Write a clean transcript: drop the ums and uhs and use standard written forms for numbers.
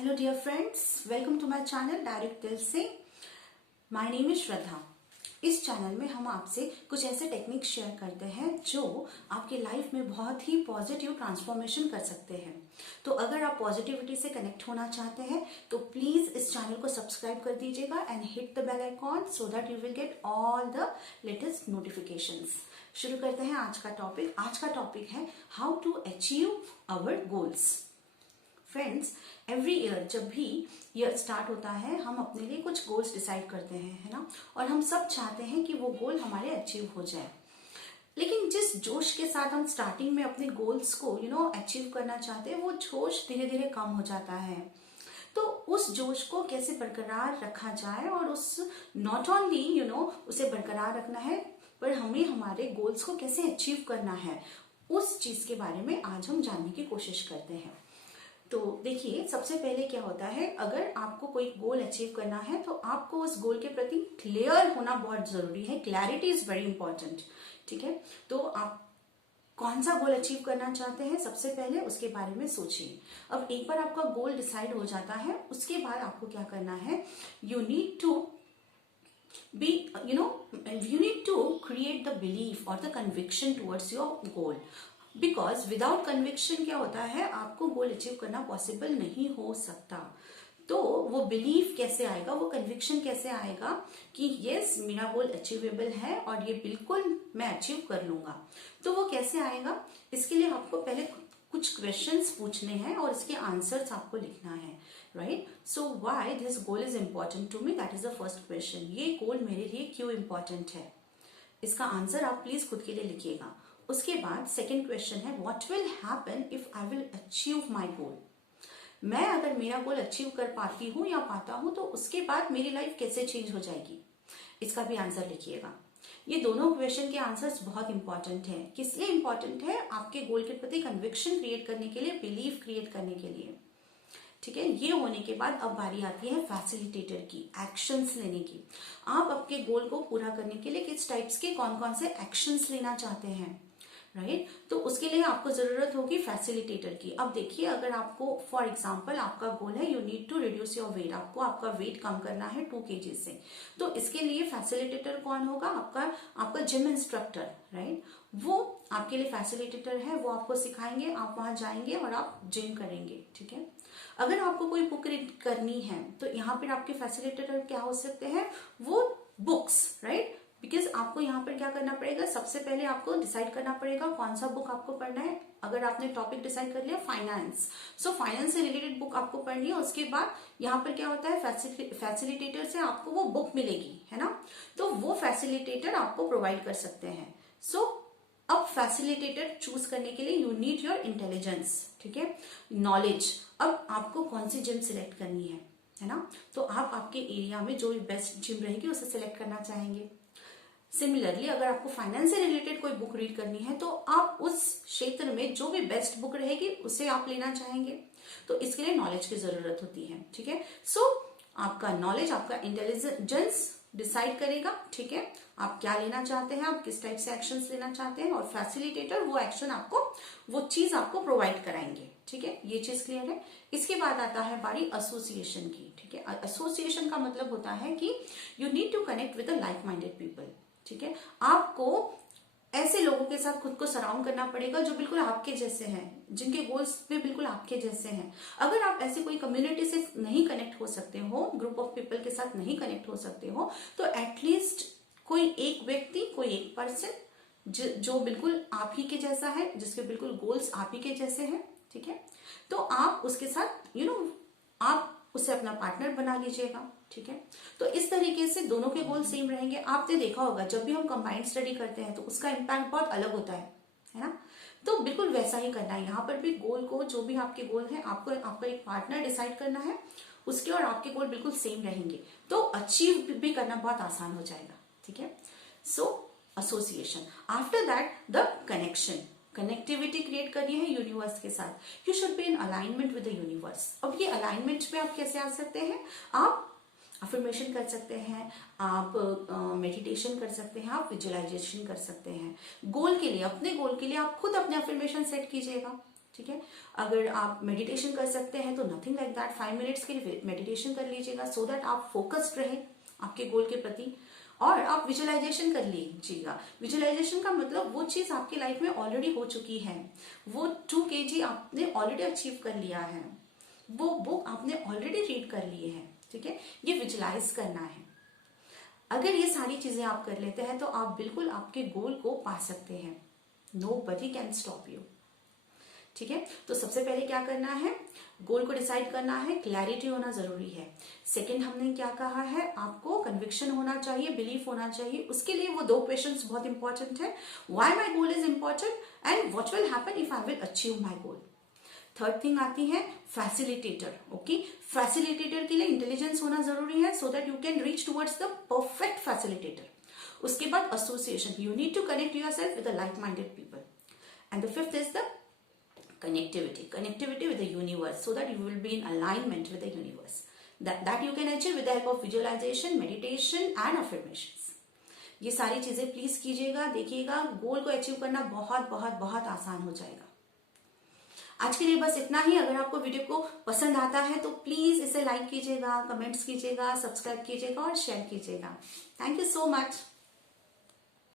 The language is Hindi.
Hello dear friends, welcome to my channel Direct Dill से। My name is श्रद्धा। इस चैनल में हम आपसे कुछ ऐसे टेक्निक शेयर करते हैं जो आपके लाइफ में बहुत ही पॉजिटिव ट्रांसफॉर्मेशन कर सकते हैं। तो अगर आप पॉजिटिविटी से कनेक्ट होना चाहते हैं तो प्लीज इस चैनल को सब्सक्राइब कर दीजिएगा and hit the bell icon so that you will get all the latest notifications. शुरू करते हैं आज का टॉपिक। आज का टॉपिक है how to achieve our goals. Friends, every year जब भी ईयर स्टार्ट होता है हम अपने लिए कुछ गोल्स डिसाइड करते हैं, है ना। और हम सब चाहते हैं कि वो गोल हमारे अचीव हो जाए। लेकिन जिस जोश के साथ हम स्टार्टिंग में अपने गोल्स को अचीव करना चाहते हैं वो जोश धीरे धीरे कम हो जाता है। तो उस जोश को कैसे बरकरार रखा जाए और उस नॉट ओनली उसे बरकरार रखना है पर हमें हमारे गोल्स को कैसे अचीव करना है, उस चीज के बारे में आज हम जानने की कोशिश करते हैं। तो देखिए, सबसे पहले क्या होता है, अगर आपको कोई गोल अचीव करना है तो आपको उस गोल के प्रति क्लियर होना बहुत जरूरी है। Clarity is very important. ठीक है, तो आप कौन सा गोल अचीव करना चाहते हैं सबसे पहले उसके बारे में सोचिए। अब एक बार आपका गोल डिसाइड हो जाता है उसके बाद आपको क्या करना है, you need to create the belief or the conviction towards your goal. Because without conviction क्या होता है, आपको गोल अचीव करना पॉसिबल नहीं हो सकता। तो वो बिलीफ कैसे आएगा, वो कन्विक्शन कैसे आएगा कि यस मेरा गोल अचीवेबल है और ये बिल्कुल मैं अचीव कर लूंगा। तो वो कैसे आएगा, इसके लिए आपको पहले कुछ क्वेश्चंस पूछने हैं और इसके आंसर्स आपको लिखना है। Right, so why this goal is important to me, that is the first question. ये गोल मेरे लिए क्यों इंपॉर्टेंट है, इसका आंसर आप प्लीज खुद के लिए लिखिएगा। उसके बाद सेकेंड क्वेश्चन है, what will happen if I will achieve my goal. मैं अगर मेरा गोल अचीव कर पाती हूँ या पाता हूँ तो उसके बाद मेरी लाइफ कैसे चेंज हो जाएगी, इसका भी आंसर लिखिएगा। ये दोनों क्वेश्चन के आंसर्स बहुत इंपॉर्टेंट हैं। किस लिए इंपॉर्टेंट है, आपके गोल के प्रति कन्विक्शन क्रिएट करने के लिए, बिलीफ क्रिएट करने के लिए। ठीक है, ये होने के बाद अब बारी आती है फैसिलिटेटर की, एक्शंस लेने की। आप आपके गोल को पूरा करने के लिए किस टाइप्स के कौन कौन से एक्शंस लेना चाहते हैं। राइट, तो उसके लिए आपको जरूरत होगी फैसिलिटेटर की। अब देखिए, अगर आपको फॉर एग्जांपल आपका गोल है you need to reduce your weight, आपको आपका वेट कम करना है 2 kg से, तो इसके लिए फैसिलिटेटर कौन होगा, आपका जिम इंस्ट्रक्टर। राइट, वो आपके लिए फैसिलिटेटर है, वो आपको सिखाएंगे, आप वहां जाएंगे और आप जिम करेंगे। ठीक है, अगर आपको कोई बुक रीड करनी है तो यहाँ पर आपके फैसिलिटेटर क्या हो सकते हैं, वो बुक्स। राइट, बिकॉज आपको यहाँ पर क्या करना पड़ेगा, सबसे पहले आपको डिसाइड करना पड़ेगा कौन सा बुक आपको पढ़ना है। अगर आपने टॉपिक डिसाइड कर लिया फाइनेंस, सो फाइनेंस से रिलेटेड बुक आपको पढ़नी है। उसके बाद यहाँ पर क्या होता है, फैसिलिटेटर से आपको वो बुक मिलेगी, है ना। तो वो फैसिलिटेटर आपको प्रोवाइड कर सकते हैं। सो अब फैसिलिटेटर चूज करने के लिए यू नीड योर इंटेलिजेंस, ठीक है, नॉलेज। अब आपको कौन सी जिम सिलेक्ट करनी है ना, तो आप आपके एरिया में जो भी बेस्ट जिम रहेगी उसे सिलेक्ट करना चाहेंगे। सिमिलरली अगर आपको फाइनेंस से रिलेटेड कोई बुक रीड करनी है तो आप उस क्षेत्र में जो भी बेस्ट बुक रहेगी उसे आप लेना चाहेंगे। तो इसके लिए नॉलेज की जरूरत होती है। ठीक है, सो आपका नॉलेज, आपका इंटेलिजेंस डिसाइड करेगा। ठीक है, आप क्या लेना चाहते हैं, आप किस टाइप से एक्शंस लेना चाहते हैं, और फैसिलिटेटर वो एक्शन आपको, वो चीज आपको प्रोवाइड कराएंगे। ठीक है, ये चीज क्लियर है। इसके बाद आता है बारी एसोसिएशन की। ठीक है, एसोसिएशन का मतलब होता है कि you need to connect with the like minded people. ठीक है, आपको ऐसे लोगों के साथ खुद को सराउंड करना पड़ेगा जो बिल्कुल आपके जैसे हैं, जिनके गोल्स भी बिल्कुल आपके जैसे हैं। अगर आप ऐसी कोई कम्युनिटी से नहीं कनेक्ट हो सकते हो, ग्रुप ऑफ पीपल के साथ नहीं कनेक्ट हो सकते हो, तो एटलीस्ट कोई एक व्यक्ति, कोई एक पर्सन जो बिल्कुल आप ही के जैसा है, जिसके बिल्कुल गोल्स आप ही के जैसे हैं। ठीक है, तो आप उसके साथ आप उसे अपना पार्टनर बना लीजिएगा। ठीक है, तो इस तरीके से दोनों के गोल सेम रहेंगे। आपने देखा होगा जब भी हम कंबाइंड स्टडी करते हैं तो उसका इम्पैक्ट बहुत अलग होता है ना। तो बिल्कुल वैसा ही करना है यहाँ पर भी। गोल को, जो भी आपके गोल है, आपको आपका एक पार्टनर डिसाइड करना है, उसके और आपके गोल बिल्कुल सेम रहेंगे, तो अचीव भी करना बहुत आसान हो जाएगा। ठीक है, so association. After that the connection, connectivity create करनी है यूनिवर्स के साथ। You should be in alignment with the universe. अब ये अलाइनमेंट में आप कैसे आ सकते हैं, आप अफर्मेशन कर सकते हैं, आप मेडिटेशन कर सकते हैं, आप विजुअलाइजेशन कर सकते हैं। गोल के लिए, अपने गोल के लिए आप खुद अपने अफर्मेशन सेट कीजिएगा। ठीक है। अगर आप मेडिटेशन कर सकते हैं तो नथिंग लाइक दैट, 5 मिनट्स के लिए मेडिटेशन कर लीजिएगा सो दैट आप फोकस्ड रहे आपके गोल के प्रति। और आप विजुअलाइजेशन कर लीजिएगा। विजुअलाइजेशन का मतलब वो चीज आपकी लाइफ में ऑलरेडी हो चुकी है, वो 2 kg आपने ऑलरेडी अचीव कर लिया है, वो बुक आपने ऑलरेडी रीड कर लिए है, ठीक है। ये विजुअलाइज करना है। अगर ये सारी चीजें आप कर लेते हैं तो आप बिल्कुल आपके गोल को पा सकते हैं। नोबडी कैन स्टॉप यू, ठीक है। तो सबसे पहले क्या करना है, गोल को डिसाइड करना है, क्लैरिटी होना जरूरी है। सेकंड हमने क्या कहा है, आपको कन्विक्शन होना चाहिए, बिलीफ होना चाहिए। उसके लिए वो 2 क्वेश्चंस बहुत इंपॉर्टेंट है, why my goal is important and what will happen if I will achieve my goal. Third thing आती है फैसिलिटेटर। ओके, फैसिलिटेटर के लिए इंटेलिजेंस होना जरूरी है so that you can reach towards the perfect facilitator. उसके बाद association, you need to connect yourself with the like minded people. And the fifth is the connectivity with the universe so that you will be in alignment with the universe. That you can achieve with the help of visualization, meditation and affirmations. ये सारी चीजें प्लीज कीजिएगा, देखिएगा गोल को अचीव करना बहुत बहुत बहुत आसान हो जाएगा। आज के लिए बस इतना ही। अगर आपको वीडियो को पसंद आता है तो प्लीज इसे लाइक कीजिएगा, कमेंट्स कीजिएगा, सब्सक्राइब कीजिएगा और शेयर कीजिएगा। Thank you so much.